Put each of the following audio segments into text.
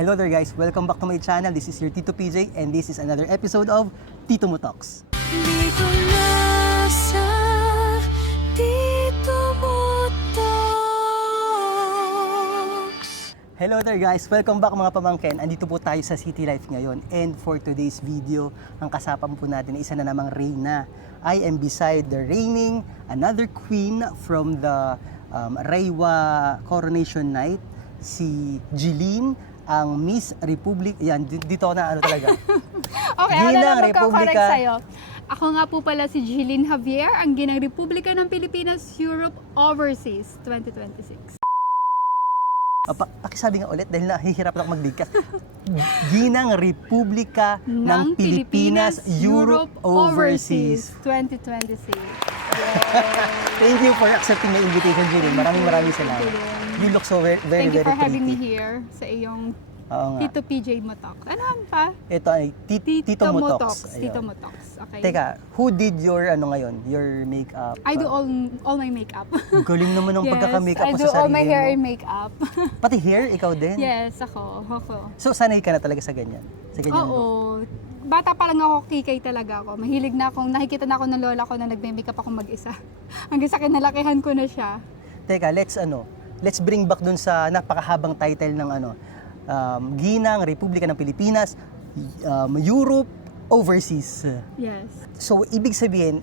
Hello there guys, welcome back to my channel. This is your Tito PJ and this is another episode of Tito Mo Talks. Dito na sa Tito Mo Talks. Hello there guys, welcome back mga pamangkin. Andito po tayo sa City Life ngayon and for today's video, ang kasapang po natin ay isa na namang reyna. I am beside the reigning another queen from the Reiwa Coronation Night, si Jeline, ang Miss Republic. Yan, dito na ano talaga. Okay, ako na Ginang lang magkakorek Republika. sa'yo. Ako nga po pala si Jeline Javier, ang Ginang Republika ng Pilipinas Europe Overseas 2026. Pakisabi nga ulit dahil nahihirap ako magbigkas. Ginang Republika ng Pilipinas Europe Overseas. 2026. Thank you for accepting my invitation, Jeline. Maraming salamat. You look so very Thank you for having me pretty. here sa iyong Oo nga. Tito PJ Mo Talks. Ano pa? Ito ay Tito Mo Talks. Ayun. Tito Mo Talks. Okay. Teka, who did your ano ngayon? Your makeup? I do all my makeup. Galing naman ng pagkaka-makeup I mo do sa sarili all my hair mo. and makeup. Pati hair, ikaw din? Yes, ako. So, sanay ka na talaga sa ganyan? Sa ganyan look? Oo. Bata pa lang ako, kikay talaga ako. Mahilig na akong, nakikita na ako ng lola ko na nagme-makeup ako mag-isa. Hanggang sa kinalakihan ko na siya. Teka, let's bring back dun sa napakahabang title ng Ginang Republika ng Pilipinas, Europe Overseas. Yes. So, ibig sabihin,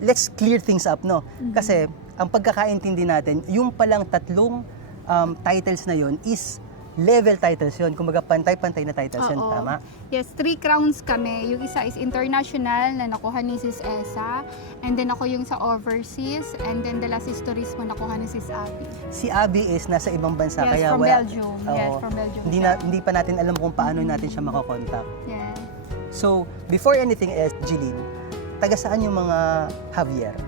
let's clear things up, no? Kasi, ang pagkakaintindi natin, yung palang tatlong titles na yon is level titles yon. Kumbaga, pantay-pantay na titles yun, Oo. tama? Yes, 3 crowns kami. Yung isa is international na nakuha ni Sis Esa. And then ako yung sa overseas. And then the last is turismo nakuha ni Sis Abby. Si Abby is nasa ibang bansa, Yes, kaya from wala. Belgium. Oo. Yes, from Belgium Hindi, siya. hindi pa natin alam kung paano natin siya makakontakt. Yeah. So, before anything else, Jeline, taga saan yung mga Javier?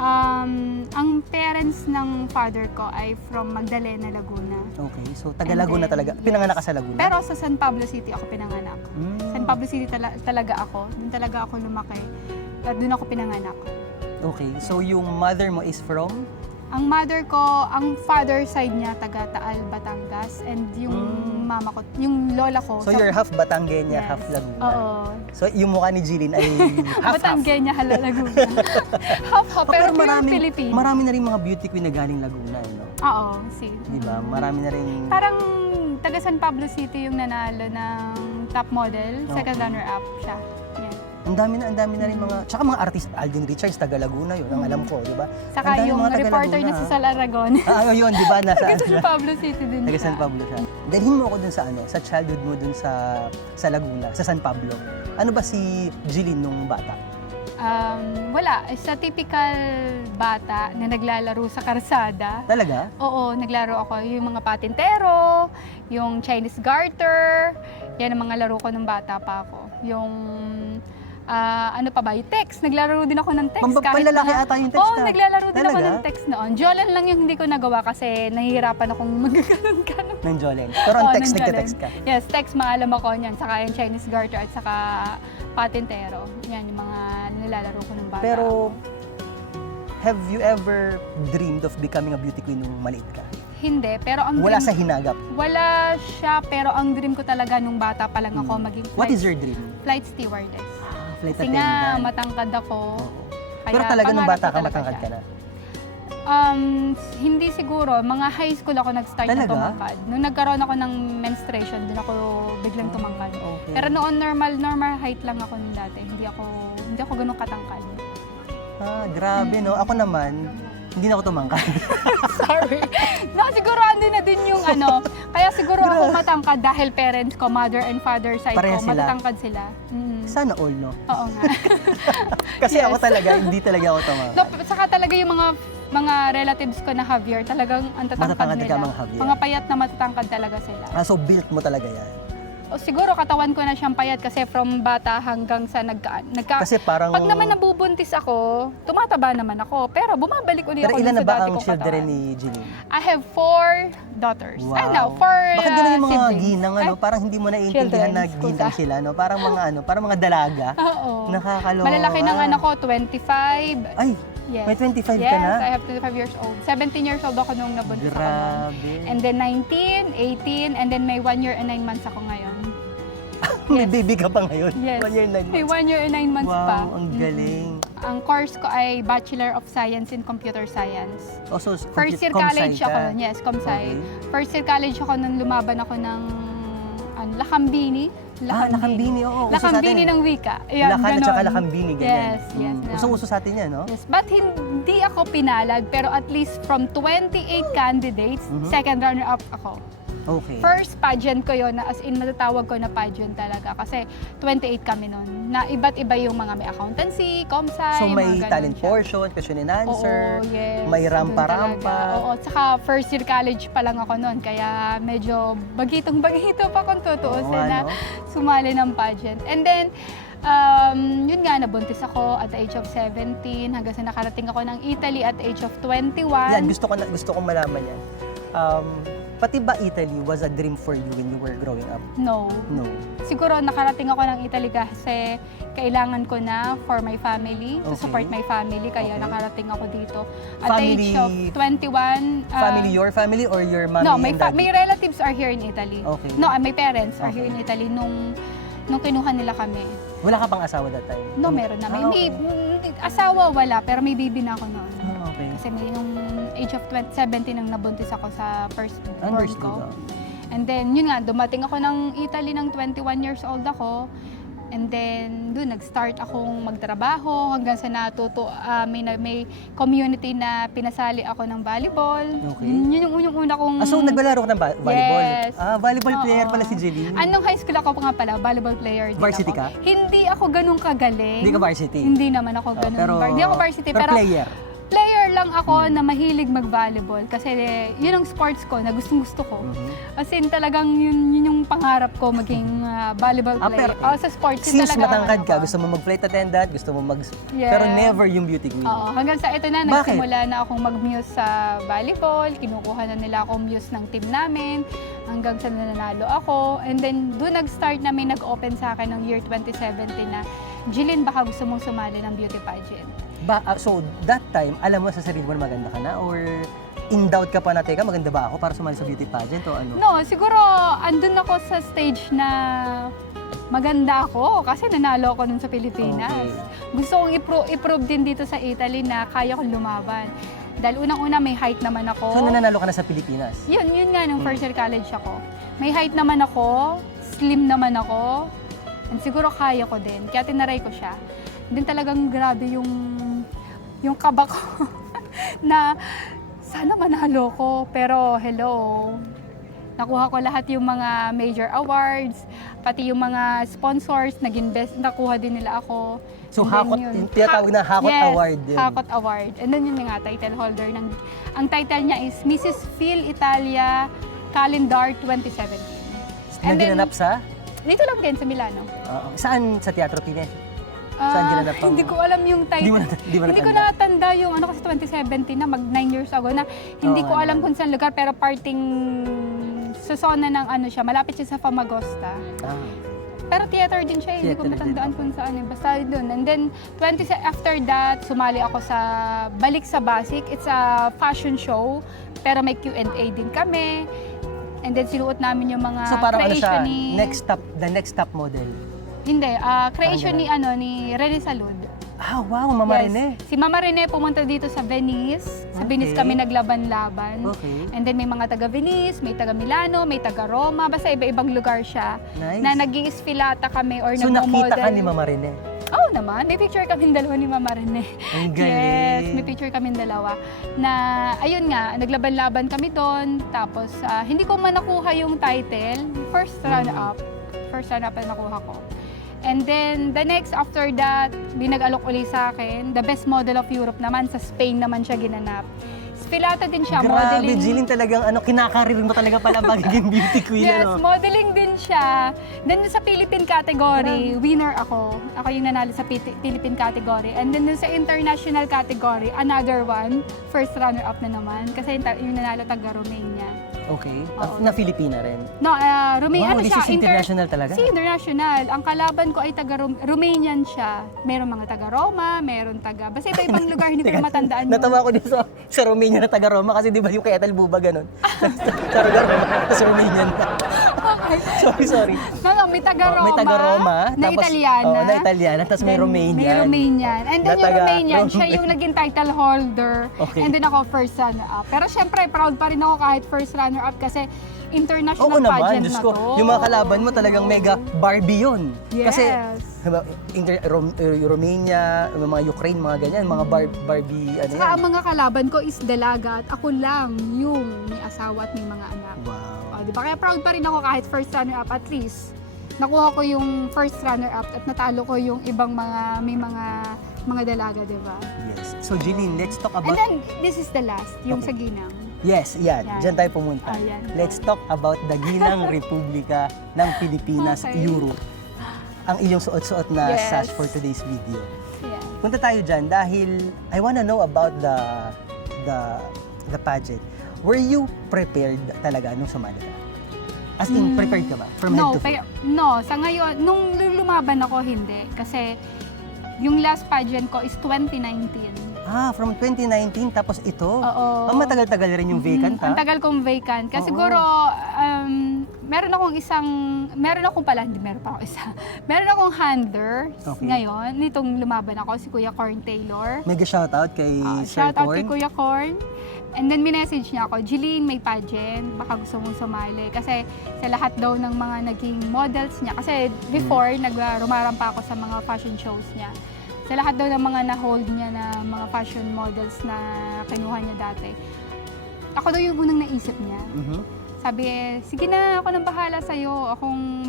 Ang parents ng father ko ay from Magdalena, Laguna. Okay, so taga And Laguna then, talaga. Pinanganak ka sa Laguna? Pero sa San Pablo City ako pinanganak. Mm. San Pablo City talaga ako. Doon talaga ako lumaki. At doon ako pinanganak. Okay, so yung mother mo is from? Ang mother ko, ang father side niya taga Taal, Batangas, and yung mama ko, yung lola ko. So you're half Batangueña, Yes. half Laguna. Oo. So yung mukha ni Jeline ay half-half. Batangueña, Laguna. Half-half, pero pure Filipino. marami na rin mga beauty queen na galing Laguna, no? Oo, see. Di ba? Marami na rin... Parang taga San Pablo City yung nanalo ng top model, second runner-up siya. Yan. Ang dami na rin mga... Tsaka mga artist, Alden Richards, taga Laguna yun, ang alam ko, di ba? Saka Ang dami yung mga taga reporter Laguna, na si ah. Sal Aragon. Yun, di ba? Nasa Taga San Pablo City din Taga siya. San Pablo siya. Dalhin mo ako dun sa sa childhood mo dun sa Laguna, sa San Pablo. Ano ba si Jeline nung bata? Wala. Sa typical bata na naglalaro sa karsada. Talaga? Oo, naglaro ako. Yung mga patintero, yung Chinese garter, yan ang mga laro ko nung bata pa ako. Yung, ano pa ba, yung text. Naglaro din ako ng text. Panlalaki ata yung text Oo, na. naglalaro din ako Talaga? ng text noon. Jolan lang yung hindi ko nagawa kasi nahihirapan akong magkakaroon. Ng Jolene. Pero ang Oo, text, ng nagte-text Jolen. ka. Yes, text, maalam ako niyan. Saka yung Chinese garter at saka patintero. Yan, yung mga nilalaro ko nung bata. Pero, have you ever dreamed of becoming a beauty queen nung maliit ka? Hindi, pero ang Wala dream, sa hinagap. wala siya, pero ang dream ko talaga nung bata pa lang ako maging What is your dream? flight stewardess. Flight Kasi nga, attendant. matangkad ako. Kaya Pero talaga nung pangarap bata ko ka, talaga matangkad siya. ka na. Hindi siguro. Mga high school ako nag-start na Talaga? tumangkad. Nung nagkaroon ako ng menstruation, doon ako biglang tumangkad. Okay. Pero noon normal height lang ako nung dati. Hindi ako ganun katangkad. Grabe no. Ako naman, hindi na ako tumangkad. Sorry. Siguro na din yung ano. Kaya siguro ako matangkad dahil parents ko, mother and father side Pareha ko, sila. matatangkad sila. Sana all, no? Oo nga. Kasi Yes. ako talaga, hindi talaga ako tumangkad. No, saka talaga yung mga relatives ko na Javier, talagang ang tatangkad Matatangkad nila. ka mga Javier. Mga payat na matatangkad talaga sila. So built mo talaga yan. O siguro katawan ko na siyang payat kasi from bata hanggang sa Kasi parang... Pag naman nabubuntis ako, tumataba naman ako. Pero bumabalik ulit Pero ako ilan dun na sa ba dati ang kong children katawan. ni Jeline? I have 4 daughters. Wow. No, 4 Bakit ganun yung mga siblings. ginang, ano? Parang hindi mo naiintindihan na children, ginang kusa. sila, no? Parang mga dalaga. Oo. Nakakaloka. Malalaki ng anak ko, 25. Ay, Yes. May 25 yes, ka na? I have 25 years old. 17 years old ako nung nabuntis ako nun. Grabe. And then 19, 18, and then may 1 year and 9 months ako ngayon. May Yes. baby ka pa ngayon? Yes. 1 year, 9 May months. 1 year and 9 months pa. Wow, ang galing. Ang course ko ay Bachelor of Science in Computer Science. Also, First year college ako nun. Yes, Okay. Comsci. First year college ako nun, lumaban ako ng Lakambini. Lakambini, oo. Uso sa Lakambini atin. ng wika. Ayan, Lakan at ganon. saka Lakambini, ganyan. Yes, yes. Uso-uso sa atin yan, no? Yes, but hindi ako pinalag, pero at least from 28 candidates, second runner-up ako. Okay. First pageant ko yon na as in matatawag ko na pageant talaga kasi 28 kami nun. Na iba't iba yung mga may accountancy, comsci, So may mga ganun talent siya. portion, question and answer, Oo, yes. may Doon rampa-rampa. talaga. Oo, at saka first year college pa lang ako noon, kaya medyo bagitong-bagito pa kung tutuusin Oo, na ano? sumali ng pageant. And then, yun nga, nabuntis ako at the age of 17 hanggang sa nakarating ako ng Italy at the age of 21. Yan, gusto kong malaman yan. Pati ba Italy was a dream for you when you were growing up? No. No. Siguro nakarating ako ng Italy kasi kailangan ko na for my family, to Okay. support my family, kaya Okay. nakarating ako dito. At the Family- age of 21, Family, your family or your mommy no, and daddy? may relatives are here in Italy. Okay. No, my parents are here Okay. in Italy nung kinuha nila kami. Wala ka pang asawa that time? No, meron na. May, okay. asawa wala, pero may baby na ako noon. Okay. Kasi may nung age of 17 nang nabuntis ako sa first born Understood. ko. And then, yun nga, dumating ako ng Italy ng 21 years old ako. And then, doon, nag-start akong magtrabaho hanggang sa may community na pinasali ako ng volleyball. Okay. Yun yung una kong... So, naglalaro ka ng volleyball? Yes. Volleyball Oo. player pala si Jeline. Anong high school ako nga pala, volleyball player din Varsity ako. ka? Hindi ako ganun kagaling. Hindi ka varsity? Hindi naman ako ganun. Hindi ako varsity, pero player? player lang ako na mahilig mag-volleyball kasi yun ang sports ko na gustong-gusto ko. As in talagang yun yung pangarap ko maging volleyball player. Sa sports yun Since talaga ang matangkad ano ka, ko. gusto mo mag-flight attendant, gusto mo Yeah. Pero never yung beauty queen. Oo, hanggang sa ito na, Bakit? nagsimula na akong mag-muse sa volleyball, kinukuha na nila akong muse ng team namin, hanggang sa nanalo ako. And then, doon nag-start na may nag-open sa akin ng year 2017 na, Jillian, baka gusto mong sumali ng beauty pageant. So, that time, alam mo sa sarili mo na maganda ka na? Or in doubt ka pa na, teka, maganda ba ako para sumali sa beauty pageant o ano? No, siguro andun ako sa stage na maganda ako kasi nanalo ako nun sa Pilipinas. Okay. Gusto kong i-prove din dito sa Italy na kaya kong lumaban. Dahil unang-una may height naman ako. So, nananalo ka na sa Pilipinas? Yun nga nung first year college ako. May height naman ako, slim naman ako, and siguro kaya ko din. Kaya tinaray ko siya. Din talagang grabe yung kaba ko na sana manalo ko. Pero hello, nakuha ko lahat yung mga major awards, pati yung mga sponsors, naging best, nakuha din nila ako. So, And then Hakot, yun. yung tinatawag na Hakot Yes, Award din. Hakot Award. And then yun nga, title holder ng, ang title niya is Mrs. Phil Italia Calendar 2017. Na ginanap sa? Dito lang din sa Milano. Saan sa Teatro Pine? Saan ginanap ang- Hindi ko alam yung title. Di mo Hindi ko natanda? natanda yung ano kasi 2017 na mag 9 years ago na hindi Oo, ko alam ano. kung saan lugar pero parting sa zona ng ano siya, malapit siya sa Famagosta. Pero theater din siya, hindi ko Theater din, matandaan okay. kung saan eh. Basta doon. And then, after that, sumali ako sa Balik sa Basic. It's a fashion show, pero may Q&A din kami. And then, sinuot namin yung mga So, parang ano siya, creation ni... the next top model. Hindi, creation ni Rene Salud. Wow, Mama Yes. Rene. Si Mama Rene pumunta dito sa Venice. Sa Okay. Venice kami naglaban-laban. Okay. And then may mga taga Venice, may taga Milano, may taga Roma. Basta iba-ibang lugar siya. Nice. Na nag-i-esfilata kami or So, nagmo-model. nakita ka ni Mama Rene? Oo naman. May picture kami dalawa ni Mama Rene. Ang galing. Yes, may picture kami dalawa. Na, ayun nga, naglaban-laban kami doon. Tapos, hindi ko man nakuha yung title. First runner-up. First runner-up na nakuha ko. And then, the next after that, binag-alok uli sa akin. The best model of Europe naman, sa Spain naman siya ginanap. Spilata din siya, Grabe, modeling. Jillian, talagang kinakarir mo talaga pala magiging beauty queen. Yes, ano? modeling din siya. Then sa Philippine category, winner ako. Ako yung nanalo sa Philippine category. And then sa international category, another one, first runner-up na naman. Kasi yung nanalo taga Romania. Okay. Oo. Na Filipina rin. No, Romanian Wow, this is international talaga. Si international. Ang kalaban ko ay Romanian siya. Meron mga taga Roma, meron taga... Basta iba-ibang lugar, hindi ko na matandaan yun. Natawa ko din sa Romania na taga-Roma kasi di ba yung kay Ethel Buba ganun? Taga-Roma, tapos Romanian pa. Sorry. No, may taga Roma, May taga-Roma, na tapos, Italiana. na Italiana, tapos may Then, Romanian. May Romanian. And then Na yung taga- Romanian, siya yung naging title holder. Okay. And then ako first runner-up. Pero syempre, proud pa rin ako kahit first runner-up kasi international Oo naman, pageant Diyos na ko. to. Yung mga kalaban mo talagang mega Barbie yun. Yes. Kasi, diba, Romania, mga Ukraine, mga ganyan, mga Barbie, ano Saka yan. ang mga kalaban ko is dalaga at ako lang yung may asawa at may mga anak. Wow. O, di ba? Kaya proud pa rin ako kahit first runner-up at least. Nakuha ko yung first runner-up at natalo ko yung ibang may mga dalaga, di ba? Yes. So, Jeline, let's talk And about... then, this is the last, yung Okay. sa Ginang. Yes, yan. Yan. Diyan tayo pumunta. Ah, yan. Let's talk about the Ginang Republika ng Pilipinas, Okay. Europe. Ang iyong suot-suot na Yes. sash for today's video. Yeah. Punta tayo dyan dahil I wanna know about the pageant. Were you prepared talaga nung sumali ka? As in, prepared ka ba? From head to foot? No, sa ngayon, nung lumaban ako, hindi. Kasi yung last pageant ko is 2019. From 2019 tapos ito? Oo. Matagal-tagal rin yung vacant, ha? Ang tagal kong vacant. Kasi Oo. siguro, meron akong meron akong handler Okay. ngayon, nitong lumaban ako, si Kuya Corn Taylor. Mega shoutout kay Sir Shout out kay Corn. Kuya Corn. And then minessage niya ako, Jeline, may pageant, baka gusto mong sumali. Kasi sa lahat daw ng mga naging models niya, kasi before, rumarampa ako sa mga fashion shows niya. Sa lahat daw ng mga na-hold niya na mga fashion models na kinuha niya dati, ako daw yung unang naisip niya. Mhm. Sabi sige na, ako nang bahala sa'yo. Akong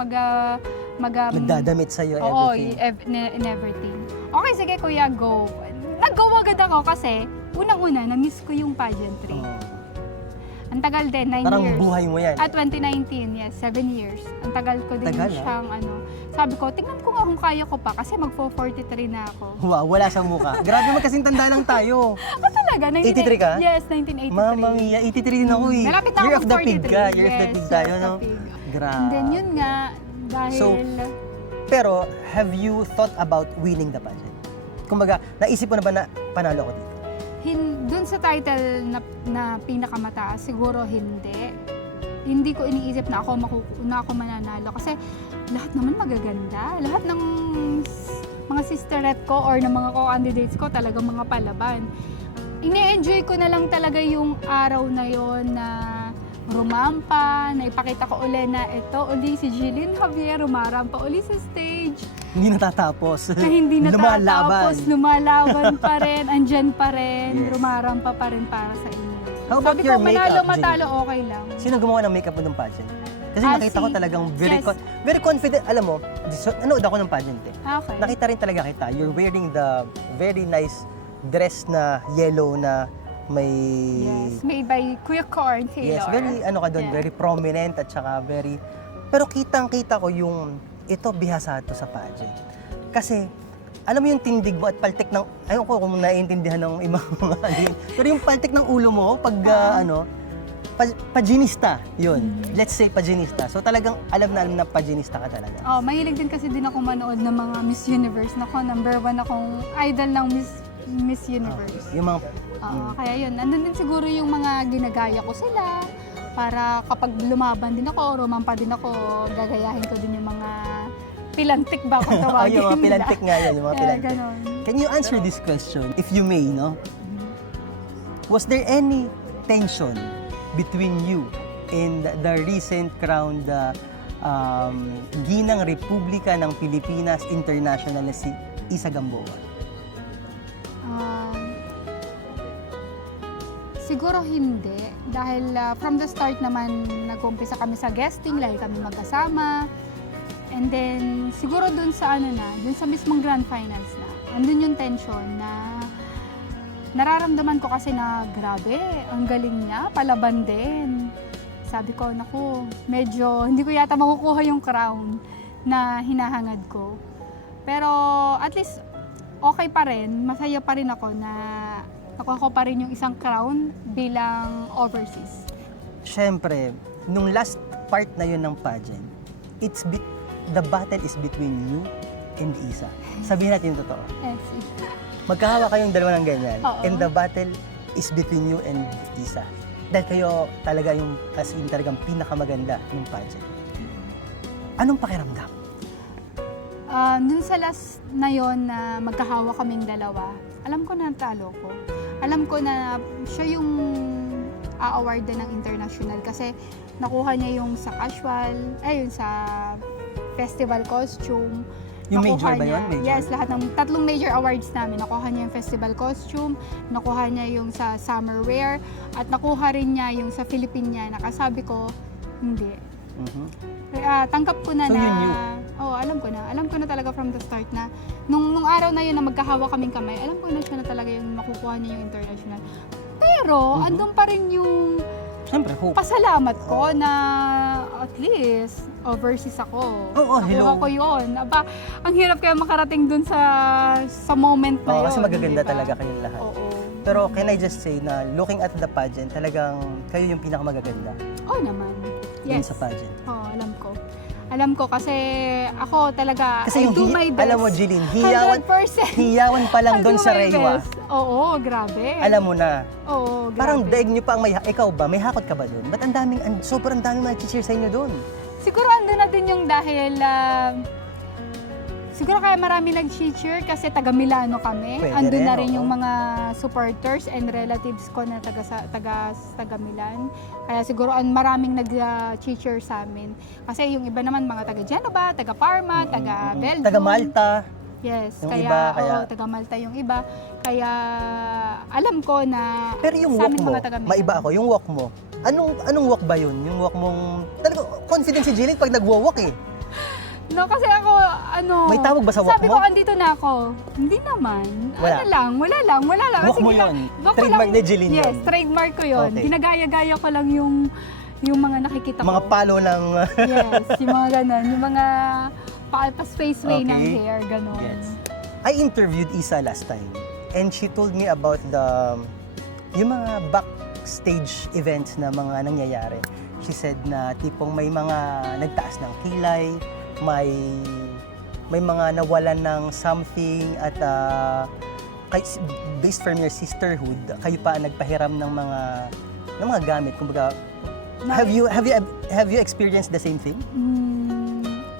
Nagdadamit sa'yo, Oo, everything. in everything. Okay, sige kuya, go. Nag-go agad ako kasi unang-una, na-miss ko yung pageantry. Oo. Ang tagal din, 9 Parang years. buhay mo yan. At 2019, yes, 7 years. Ang tagal ko din Tagal, siyang Sabi ko, tingnan ko nga kung kaya ko pa kasi magpo-43 na ako. Wow, wala sa mukha. Grabe, magkasing tanda lang tayo. Talaga? 83 ka? Yes, 1983. Mama mia, 83 din ako eh. Malapit na Year ako of the pig ka. mag-43. Year of the Yes, pig tayo, year of no? the pig. Grabe. And then yun nga, dahil... So, Pero, have you thought about winning the pageant? Kumbaga, naisip mo na ba na panalo ko dito? Dun sa title na pinakamataas, siguro hindi. Hindi ko iniisip na ako mananalo kasi lahat naman magaganda. Lahat ng mga sisterette ko or ng mga co-candidates ko talagang mga palaban. Ini-enjoy ko na lang talaga yung araw na yon na rumampa, na ipakita ko uli na ito uli si Jeline Javier rumarampa uli sa stage. Hindi natatapos. Na hindi natatapos, lumalaban Lumalaban. pa rin, andyan pa rin, Yes. rumarampa pa rin para sa inyo. How about Sabi your ko, makeup, manalo, Jeline? matalo, okay lang. Sino gumawa ng makeup mo ng pageant? Kasi Ah, nakita ko si talagang Jess. very confident. Alam mo, nanood ako ng pageant eh. Okay. Nakita rin talaga kita. You're wearing the very nice dress na yellow na may... Yes, made by Kuya Corn Taylor. Yes, very ano ka doon, Yeah. very prominent at saka very... Pero kitang-kita ko yung ito bihasa to sa pageant. Kasi alam mo yung tindig mo at paltik ng... Ayun ko kung naiintindihan ng ibang mga alin. Pero yung paltik ng ulo mo pag paginista, yun. Let's say paginista. So talagang alam na paginista ka talaga. Oh, mahilig din kasi din ako manood ng mga Miss Universe. Nako, number 1 akong idol ng Miss Universe. Yung mga... Oo, kaya yun. Nandun din siguro yung mga ginagaya ko sila para kapag lumaban din ako, rumampa din ako, gagayahin ko din yung mga pilantik ba kung tawagin yung mga nila. pilantik nga yan, yung mga Kaya pilantik. ganon. Can you answer this question, if you may, no? Was there any tension between you and the recent crowned Ginang Republika ng Pilipinas International na si Isa Gamboa? Siguro hindi. Dahil from the start naman, nag-umpisa kami sa guesting, lagi kami magkasama. And then, siguro dun sa dun sa mismong grand finals na, andun yung tension na nararamdaman ko kasi na grabe, ang galing niya, palaban din. Sabi ko, naku, medyo hindi ko yata makukuha yung crown na hinahangad ko. Pero at least okay pa rin, masaya pa rin ako na nakuha ko pa rin yung isang crown bilang overseas. syempre, nung last part na yun ng pageant, the battle is between you and Isa. Sabihin natin yung totoo. Magkahawa kayong dalawa ng ganyan, Oo. and the battle is between you and Isa. Dahil kayo talaga yung, as in talagang pinakamaganda ng pageant. Anong pakiramdam? Dun sa last na yon na magkahawa kaming dalawa, alam ko na talo ko. Alam ko na siya yung a-award din ng international kasi nakuha niya yung sa casual, yung sa festival costume. Yung Nakuha major ba niya, yun? Major? Yes, lahat ng tatlong major awards namin. Nakuha niya yung festival costume, nakuha niya yung sa summer wear, at nakuha rin niya yung sa Filipina. Nakasabi ko, hindi. Mhm. Tanggap ko na So, na... you knew? Oo, alam ko na. Alam ko na talaga from the start na nung araw na yun na magkahawa kaming kamay, alam ko na siya na talaga yung makukuha niya yung international. Pero, andun pa rin yung Siyempre, hope. pasalamat ko na at least overseas ako. Oo, hello. Nakuha ko yun. Aba, ang hirap kaya makarating dun sa moment na yun. Kasi magaganda diba? talaga kayong lahat. Oo. Pero can I just say na looking at the pageant, talagang kayo yung pinakamagaganda Oo naman. dun Yes. sa pageant. Oo, alam ko. Alam ko kasi ako talaga, Kasi I yung do my best. alam mo, Jeline, 100%. hiyawan pa lang I doon do sa my Rewa. best. Oo, grabe. Alam mo na, Oo, grabe. parang daig nyo pa ang ikaw ba, may hakot ka ba doon? Ba't sobrang daming mag-cheer sa inyo doon? Siguro andun na din yung dahil, siguro kaya marami nag-cheer kasi taga Milano kami. Pwede Andun rin, na rin oo. yung mga supporters and relatives ko na taga Milan. Kaya siguro maraming nag-cheer sa amin. Kasi yung iba naman mga taga Genova, taga Parma, taga Belgium. Taga Malta. Yes, Yung kaya, iba, kaya- oo, taga Malta yung iba. Kaya alam ko na Pero yung sa walk amin mo, mga taga Milan. maiba ako, yung walk mo, anong walk ba yun? Yung walk mong, talaga, confident si Jeline pag nagwo-walk eh. No, kasi ako, May tawag ba sa walk sabi mo? ko, andito na ako. Hindi naman. Wala. Wala lang. Walk mo Sige lang. yun. Walk ko Trademark lang- ni Jeline Yes, yun. trademark ko yun. Okay. Ginagaya-gaya ko lang yung mga nakikita Mga ko. palo ng... Yes, yung mga ganun. Yung mga pa-spaceway ng Okay. hair, ganun. Yes. I interviewed Isa last time and she told me about yung mga backstage events na mga nangyayari. She said na tipong may mga nagtaas ng kilay, may mga nawalan ng something at based from your sisterhood, kayo pa ang nagpahiram ng mga gamit. Kumbaga, have you experienced the same thing?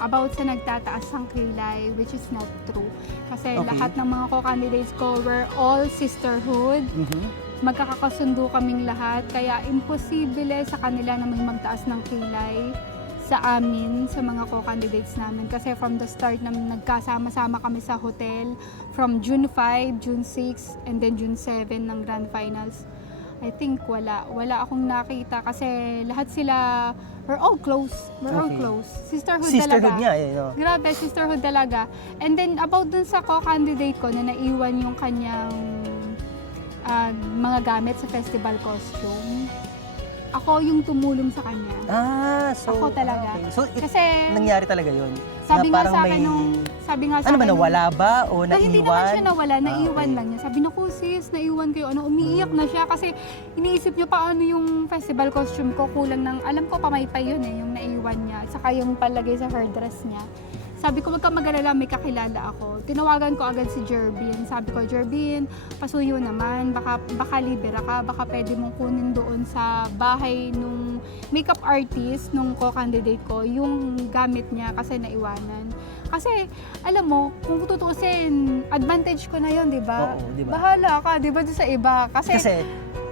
About sa nagtataas ng kilay, which is not true. Kasi Okay. lahat ng mga co-candidates ko were all sisterhood. Magkakasundo kaming lahat, kaya imposible sa kanila na may magtaas ng kilay sa amin, sa mga co-candidates namin. Kasi from the start na nagkasama-sama kami sa hotel, from June 5, June 6, and then June 7 ng Grand Finals, I think wala akong nakita kasi lahat sila, we're all close. We're all Okay. close. Sisterhood Sisterhood talaga. nga eh. No? Grabe, sisterhood talaga. And then, about dun sa co-candidate ko na naiwan yung kanyang mga gamit sa festival costume, ako yung tumulong sa kanya. So, Ako talaga. okay. So, Kasi, nangyari talaga yun? sabi na nga sa akin Ano ba, nung- nawala ba o Na hindi naman siya naiwan? nawala, naiwan okay. lang niya. Sabi, naku sis, naiwan kayo. Umiiyak na siya kasi iniisip niyo paano yung festival costume ko. Kulang ng, alam ko pamaypay yun yung naiwan niya. At saka yung palagay sa hair dress niya. Sabi ko, wag kang mag-alala, may kakilala ako. Tinawagan ko agad si Jerbin. Sabi ko, Jerbin, pasuyo naman. Baka libera ka. Baka pwede mong kunin doon sa bahay nung makeup artist, nung co-candidate ko, yung gamit niya kasi naiwanan. Kasi, alam mo, kung tutuusin, advantage ko na yun, di ba? Oo, di ba? Bahala ka, di ba, doon sa iba. Kasi,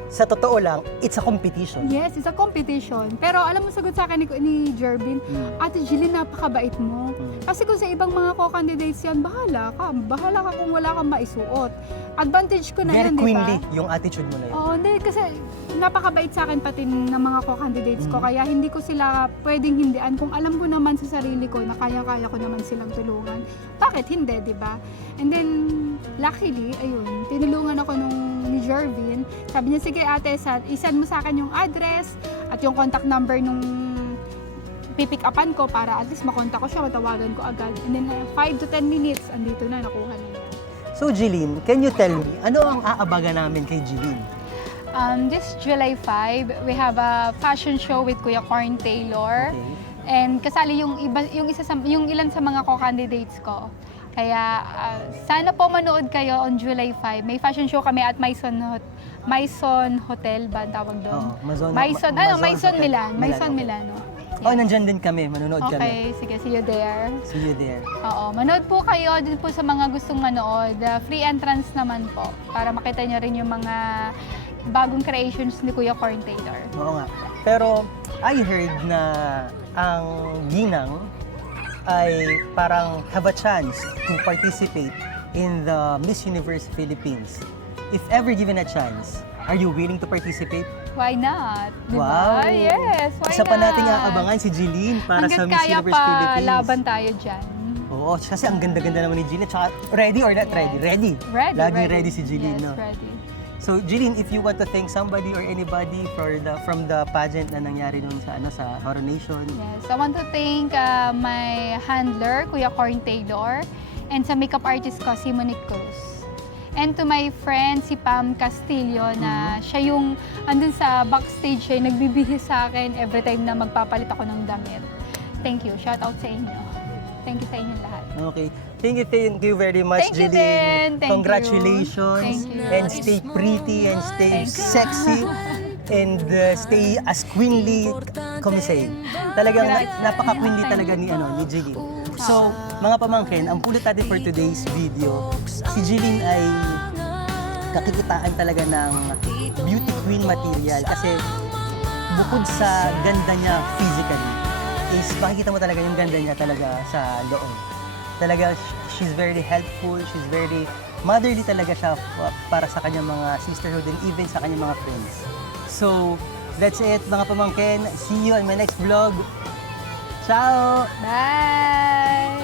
sa totoo lang, it's a competition. Yes, it's a competition. Pero alam mo, sagot sa akin ni Jerbin, Ate Jillian, napakabait mo. Kasi kung sa ibang mga co-candidates yan, bahala ka. Bahala ka kung wala kang maisuot. Advantage ko na Very yun, di ba? queenly yung attitude mo na yun. Oo, hindi. Kasi napakabait sa akin pati ng mga co-candidates ko. Kaya hindi ko sila pwedeng hindian. Kung alam ko naman sa sarili ko na kaya-kaya ko naman silang tulungan, bakit hindi, di ba? And then, luckily, ayun, tinulungan ako ni Jervin. Sabi niya, sige ate, isend mo sa akin yung address at yung contact number nung pipick upan ko para at least makontak ko siya, matawagan ko agad. And then 5 to 10 minutes, andito na, nakuha na niya. So, Jeline, can you tell me, ano ang aabaga namin kay Jeline? This July 5, we have a fashion show with Kuya Corn Taylor. Okay. And kasali yung ilan sa mga co-candidates ko. Kaya sana po manood kayo on July 5. May fashion show kami at Maison Hotel ba ang tawag doon? Oo, Maison Hotel. Milan. Maison Okay. Milano. Oh, nandyan din kami. Manonood kami. Okay, sige, see you there. See you there. Oo, manood po kayo din po sa mga gustong manood. Free entrance naman po para makita niyo rin yung mga bagong creations ni Kuya Corn Taylor. Oo nga. Pero I heard na ang ginang ay parang have a chance to participate in the Miss Universe Philippines. If ever given a chance, are you willing to participate? Why not? Diba? Wow! Yes, why Isa pa not? nating aabangan si Jeline para Hanggat sa Miss kaya Universe pa, Philippines. laban tayo dyan. Oo, kasi ang ganda-ganda naman ni Jeline. Tsaka, ready or not Yes. ready? Ready. Ready, Laging ready si Jeline, yes, no? ready. So, Jeline, if you want to thank somebody or anybody from the pageant na nangyari noon sa Coronation. Yes, I want to thank my handler, Kuya Corn Taylor, and sa makeup artist ko, si Monique Cruz. And to my friend, si Pam Castillo, na siya yung andun sa backstage, siya yung nagbibihis sa akin every time na magpapalit ako ng damit. Thank you. Shout out sa inyo. Thank you sa inyo lahat. Okay. Thank you very much, Thank you Jeline. din. Thank Congratulations. you. Thank you. And stay pretty and stay Thank you. sexy and stay as queenly kumisay. Talagang napaka-queenly talaga ni Jeline. So, mga pamangkin, ang pulot natin for today's video, si Jeline ay kakikitaan talaga ng beauty queen material kasi bukod sa ganda niya physically, is makikita mo talaga yung ganda niya talaga sa loob. Talaga, she's very helpful, she's very motherly talaga siya para sa kanyang mga sisterhood and even sa kanyang mga friends. So, that's it mga pamangkin. See you on my next vlog. Ciao! Bye!